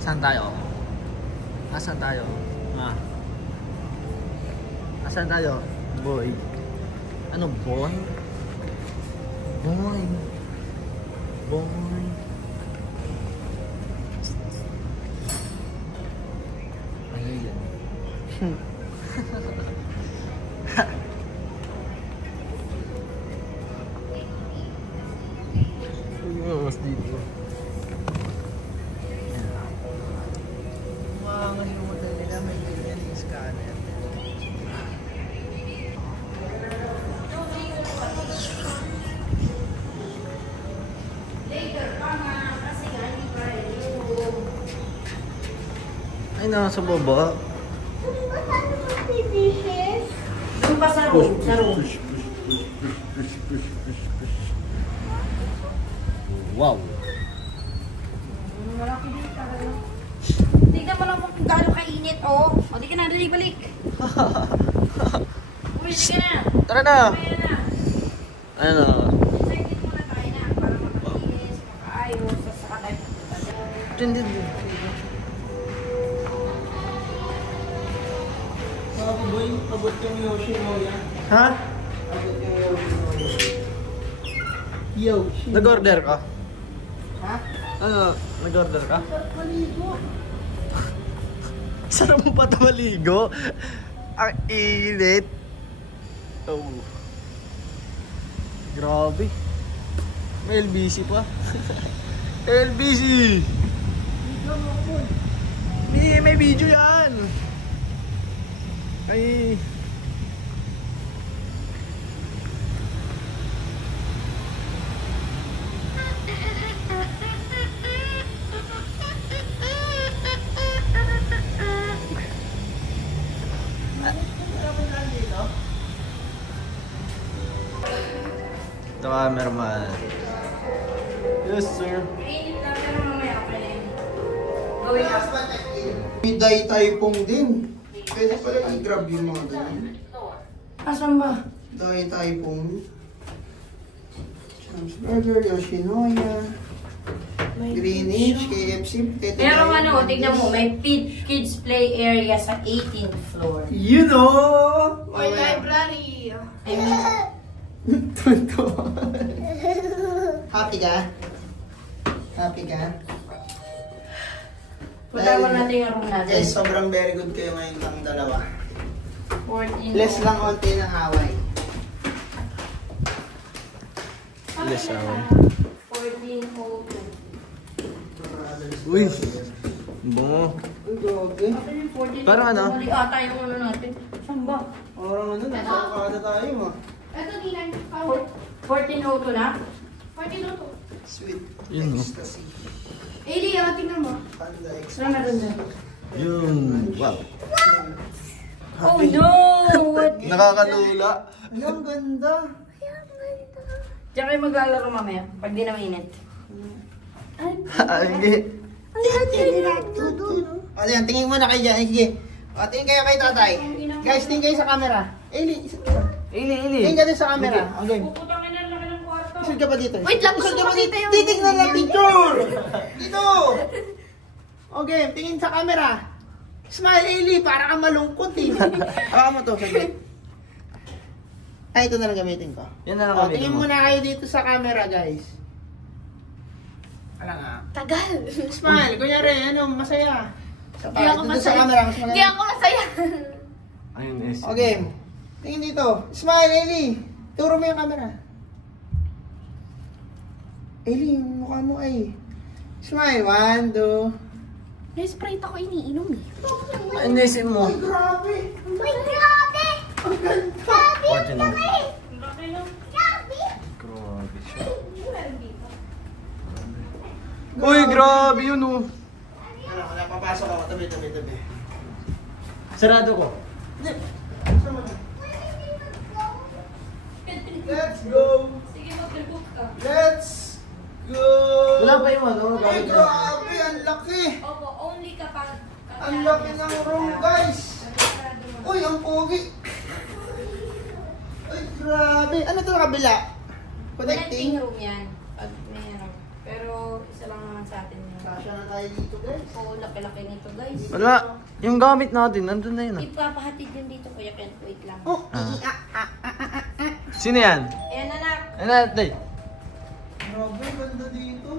Saan tayo? Asan tayo? Ah. Asan tayo? Boy. Ano boy? Boy. Boy. Ano yan? Mas dito. Mga yung model nila may ganyan yung scanner. Ay, nasa baba. Doon pa sa room. Sa room. Wow. Tignan mo lang kung gaano kainit, oh. O, di ka na, dali, balik. Uy, di ka na. Tara na. Kaya na. Ano? Second muna tayo na para makakinis, makaayos, sasaka tayo. Hindi. Sabi boy, abot yung Yoshi mo yan. Ha? Abot yung Yoshi mo yan. Yoshi. Nag-order ka? Ha? Ano? Nag-order ka? Sarap mo pa ito maligo. Ang init. Oh. Grabe. May LBC pa. LBC! May video yan. Ay. Ito cameraman. Yes, sir. Kainit lang, pero mamaya okay na yun. Gawin na. May dye typong din. Pwede pala i-grab yung mga ganyan. Asan ba? Dye typong. Champs Burger, Yoshinoya, Greenwich, KFC, Tete Pero Dye. ano, tignan mo, may kids play area sa 18th floor. You know! May library. I mean, Tonto. Happy ka? Happy ka? punta mo natin yung room natin. Guys, sobrang very good kayo ngayon lang dalawa. 14. Bless lang onti ng away. Yes, sir. 1402. Uy. Bango. Uy, grabe. Ano yung 14? Parang ano? Mali ata yung ano natin. Saan ba? Parang ano, nasa kada tayo ah. Ito, Dylan. 1402 na? 1402. Sweet. Yun, no? Ecstasy. Eli, tingnan mo. Panda ecstasy. Saan na doon dyan? Yun. Wow. Oh no! What? Nakakalula. Ay, ang ganda. Diyan kayo maglalaro mamaya, pag di na mainit. Hindi. O yan, tingin mo na kayo dyan. Sige. O, tingin kayo kay tatay. Guys, tingin kayo sa camera. Eli, tingin ka din sa camera. Okay. Puputangin na laki ng kwarto. Isod ka pa dito. Wait lang, Isod gusto ka pa makita dito. yung- Titignan lang picture. Dito. Okay, tingin sa camera. Smile, Eli. Para kang malungkot eh. Hawakan mo to. Saglit. Ay, ito na lang gamitin ko. Yan na lang O, kami. tingin muna kayo dito sa camera, guys. Wala nga. Tagal. Smile. Kunyari, ano, masaya. Hindi ako Dito sa masaya. camera. Mas Hindi maganda. ako masaya. Ayun, S. Okay. Tingin dito. Smile, Eli. Turo mo yung camera. Eli, yung mukha mo ay. Smile. 1, 2. May Sprite ako iniinom eh. Ay, inisin mo. Ay, grabe. May grabe! Ang ganda. Grabe! 14 na. Laki no? Grabe! Grabe siya. Uy, grabe yun, oh. Wala, wala. Papasok ako. Tabi, tabi, tabi. Sarado ko. Let's go. Sige, mag-book ka. Let's go. Wala pa yung ano. Ay, grabe. Ang laki. Opo, only kapag... Ang laki ng room, guys. Uy, ang pogi. Ay, grabe. Ano ito na kabila? Connecting Connecting? room yan. Pag may ano. Pero isa lang naman sa atin yun. Kasya na tayo dito, guys. Oo, laki-laki nito guys. Wala. Yung gamit natin, nandun na yun ah. Ipapahatid din dito Kuya Ken. Wait lang. Oh, Sino yan? Ayan anak. Ano natin? grabe, ganda dito.